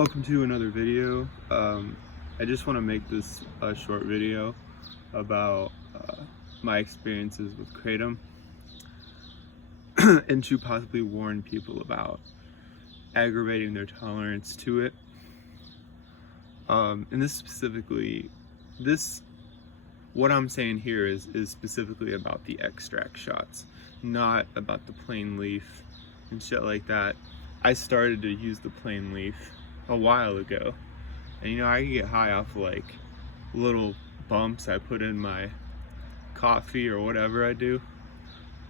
Welcome to another video. I just want to make this a short video about my experiences with Kratom and to possibly warn people about aggravating their tolerance to it. And this specifically, what I'm saying here is specifically about the extract shots, not about the plain leaf and shit like that. I started to use the plain leaf a while ago, and I can get high off like little bumps I put in my coffee or whatever I do,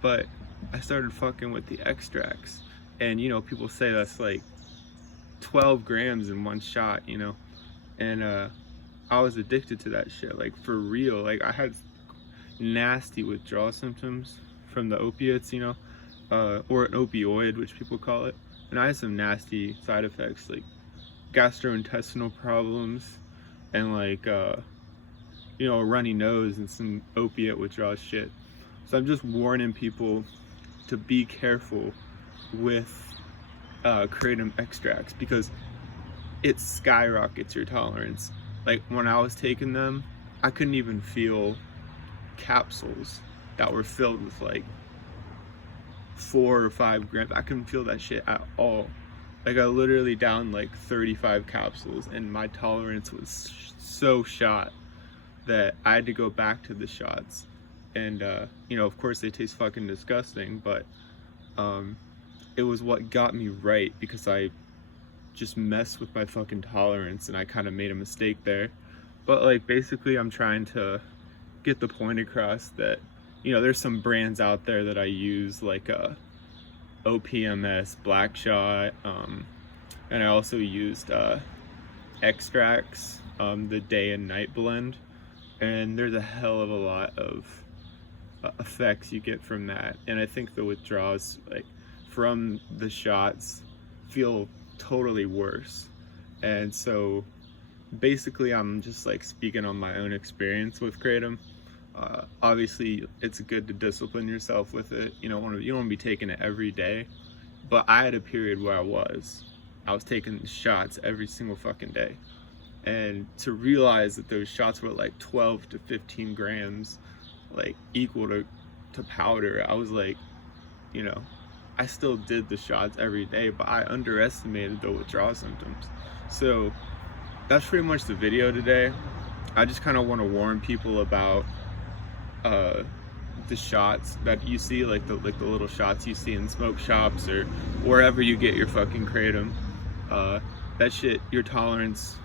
but I started fucking with the extracts, and people say that's like 12 grams in one shot, and I was addicted to that shit, like for real. Like I had nasty withdrawal symptoms from the opiates, or an opioid, which people call it, and I had some nasty side effects like gastrointestinal problems and like a runny nose and some opiate withdrawal shit. So I'm just warning people to be careful with kratom extracts, because it skyrockets your tolerance. Like when I was taking them, I couldn't even feel capsules that were filled with like 4 or 5 grams. I couldn't feel that shit at all. Like I literally downed like 35 capsules, and my tolerance was so shot that I had to go back to the shots. And of course they taste fucking disgusting, but it was what got me right, because I just messed with my fucking tolerance and I kind of made a mistake there. But like basically I'm trying to get the point across that there's some brands out there that I use, like OPMS, Black Shot, and I also used extracts, the day and night blend, and there's a hell of a lot of effects you get from that. And I think the withdrawals like from the shots feel totally worse. And so basically I'm just like speaking on my own experience with Kratom. Obviously it's good to discipline yourself with it. You don't want to be taking it every day, but I had a period where I was taking shots every single fucking day, and to realize that those shots were like 12 to 15 grams, like equal to powder, I was like, I still did the shots every day, but I underestimated the withdrawal symptoms. So that's pretty much the video today. I just kind of want to warn people about the shots that you see, like the little shots you see in smoke shops or wherever you get your fucking kratom. That shit, your tolerance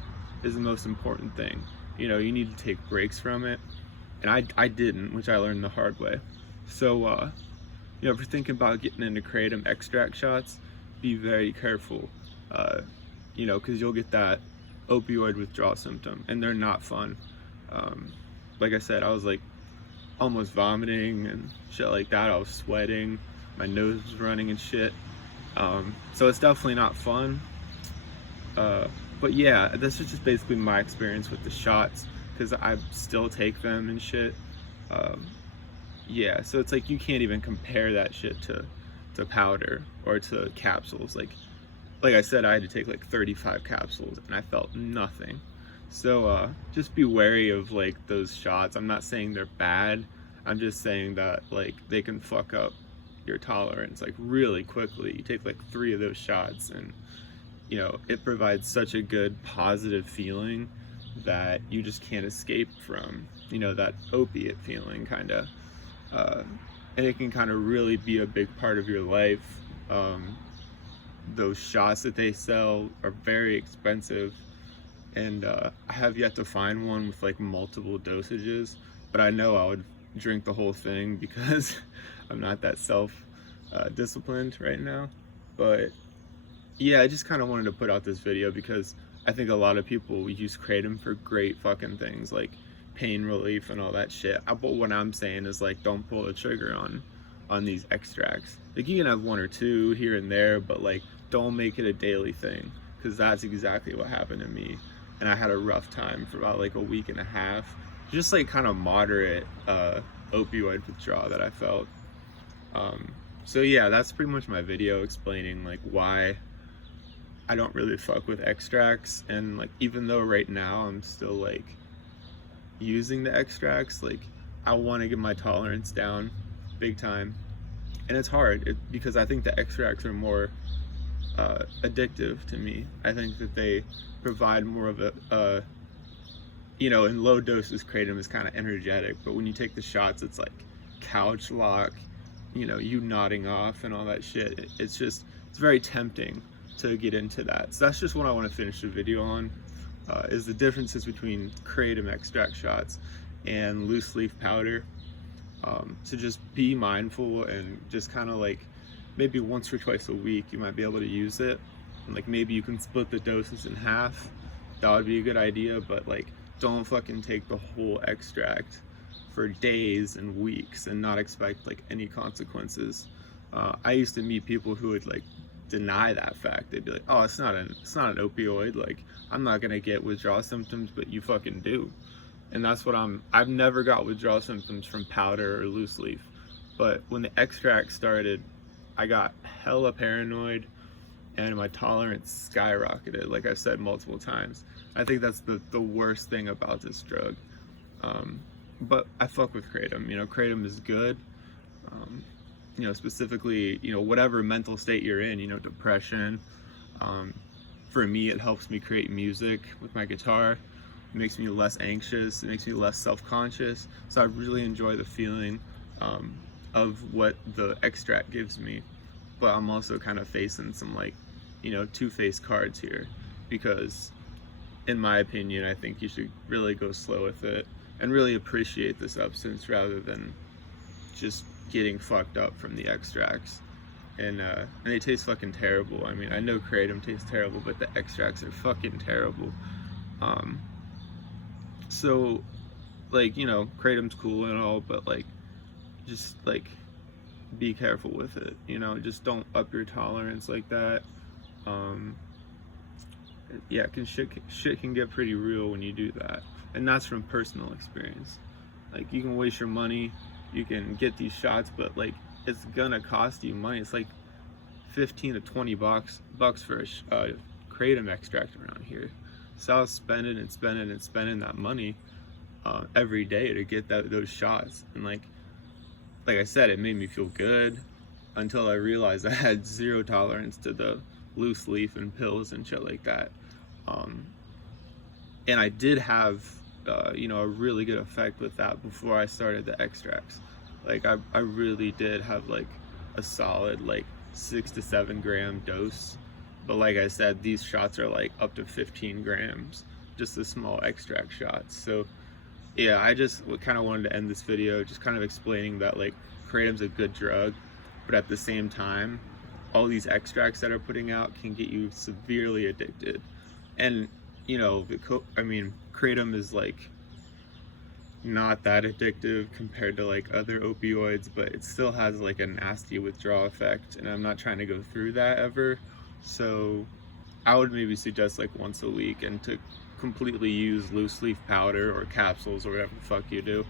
is the most important thing. You need to take breaks from it, and I didn't, which I learned the hard way. So if you're thinking about getting into kratom extract shots, be very careful, because you'll get that opioid withdrawal symptom, and they're not fun. Like I said, I was like almost vomiting and shit like that. I was sweating, my nose was running and shit. So it's definitely not fun. But yeah, this is just basically my experience with the shots, because I still take them and shit. Yeah, so it's like you can't even compare that shit to powder or to capsules. Like I said, I had to take like 35 capsules and I felt nothing. So just be wary of like those shots. I'm not saying they're bad, I'm just saying that like they can fuck up your tolerance like really quickly. You take like 3 of those shots, and it provides such a good positive feeling that you just can't escape from, that opiate feeling kind of, and it can kind of really be a big part of your life. Those shots that they sell are very expensive, and I have yet to find one with like multiple dosages, but I know I would drink the whole thing because I'm not that disciplined right now. But yeah, I just kind of wanted to put out this video because I think a lot of people use kratom for great fucking things like pain relief and all that shit. But what I'm saying is like, don't pull the trigger on these extracts. Like you can have 1 or 2 here and there, but like don't make it a daily thing, because that's exactly what happened to me. And I had a rough time for about like a week and a half, just like kind of moderate opioid withdrawal that I felt. So yeah, that's pretty much my video explaining like why I don't really fuck with extracts, and like even though right now I'm still like using the extracts, like I want to get my tolerance down big time, and it's hard because I think the extracts are more addictive to me. I think that they provide more of a you know, in low doses kratom is kind of energetic, but when you take the shots it's like couch lock, you know, you nodding off and all that shit. It's just, it's very tempting to get into that. So that's just what I want to finish the video on, is the differences between kratom extract shots and loose leaf powder. So just be mindful and just kind of like maybe once or twice a week you might be able to use it, and like maybe you can split the doses in half. That would be a good idea, but like don't fucking take the whole extract for days and weeks and not expect like any consequences. I used to meet people who would like deny that fact. They'd be like, oh, it's not an opioid, like I'm not gonna get withdrawal symptoms, but you fucking do. And that's what I've never got withdrawal symptoms from powder or loose leaf, but when the extract started I got hella paranoid and my tolerance skyrocketed, like I've said multiple times. I think that's the worst thing about this drug. But I fuck with kratom. You know, kratom is good. You know, specifically, you know, whatever mental state you're in, you know, depression. For me, it helps me create music with my guitar. It makes me less anxious. It makes me less self-conscious. So I really enjoy the feeling of what the extract gives me. But I'm also kind of facing some like, you know, two-faced cards here, because in my opinion, I think you should really go slow with it and really appreciate the substance rather than just getting fucked up from the extracts. And they taste fucking terrible. I mean, I know kratom tastes terrible, but the extracts are fucking terrible. So like, you know, kratom's cool and all, but like just like be careful with it, you know, just don't up your tolerance like that. Yeah, shit can get pretty real when you do that, and that's from personal experience. Like you can waste your money, you can get these shots, but like it's gonna cost you money. It's like 15 to 20 bucks for a kratom extract around here. So I was spending and spending and spending that money every day to get those shots, and like I said, it made me feel good until I realized I had zero tolerance to the loose leaf and pills and shit like that. And I did have, you know, a really good effect with that before I started the extracts. Like I really did have like a solid like 6 to 7 gram dose. But like I said, these shots are like up to 15 grams, just the small extract shots. So yeah, I just kind of wanted to end this video just kind of explaining that like kratom's a good drug, but at the same time, all these extracts that are putting out can get you severely addicted. And you know, I mean, kratom is like not that addictive compared to like other opioids, but it still has like a nasty withdrawal effect, and I'm not trying to go through that ever. So I would maybe suggest like once a week, and to completely use loose leaf powder or capsules or whatever the fuck you do,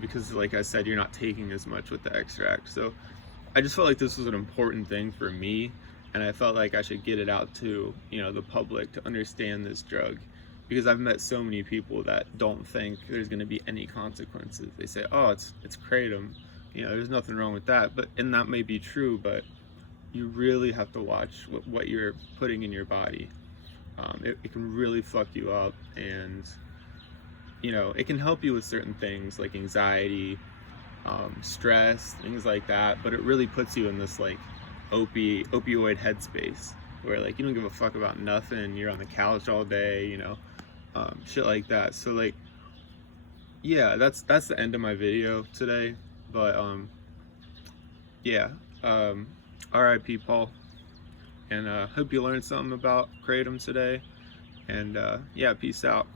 because like I said, you're not taking as much with the extract. So I just felt like this was an important thing for me, and I felt like I should get it out to, you know, the public to understand this drug, because I've met so many people that don't think there's going to be any consequences. They say, oh, it's kratom, you know, there's nothing wrong with that. But, and that may be true, but you really have to watch what you're putting in your body. It can really fuck you up, and you know, it can help you with certain things like anxiety, stress, things like that, but it really puts you in this like opioid headspace where like you don't give a fuck about nothing, you're on the couch all day, you know, shit like that. So like, yeah, that's the end of my video today. But yeah, RIP Paul, and hope you learned something about kratom today, and yeah, peace out.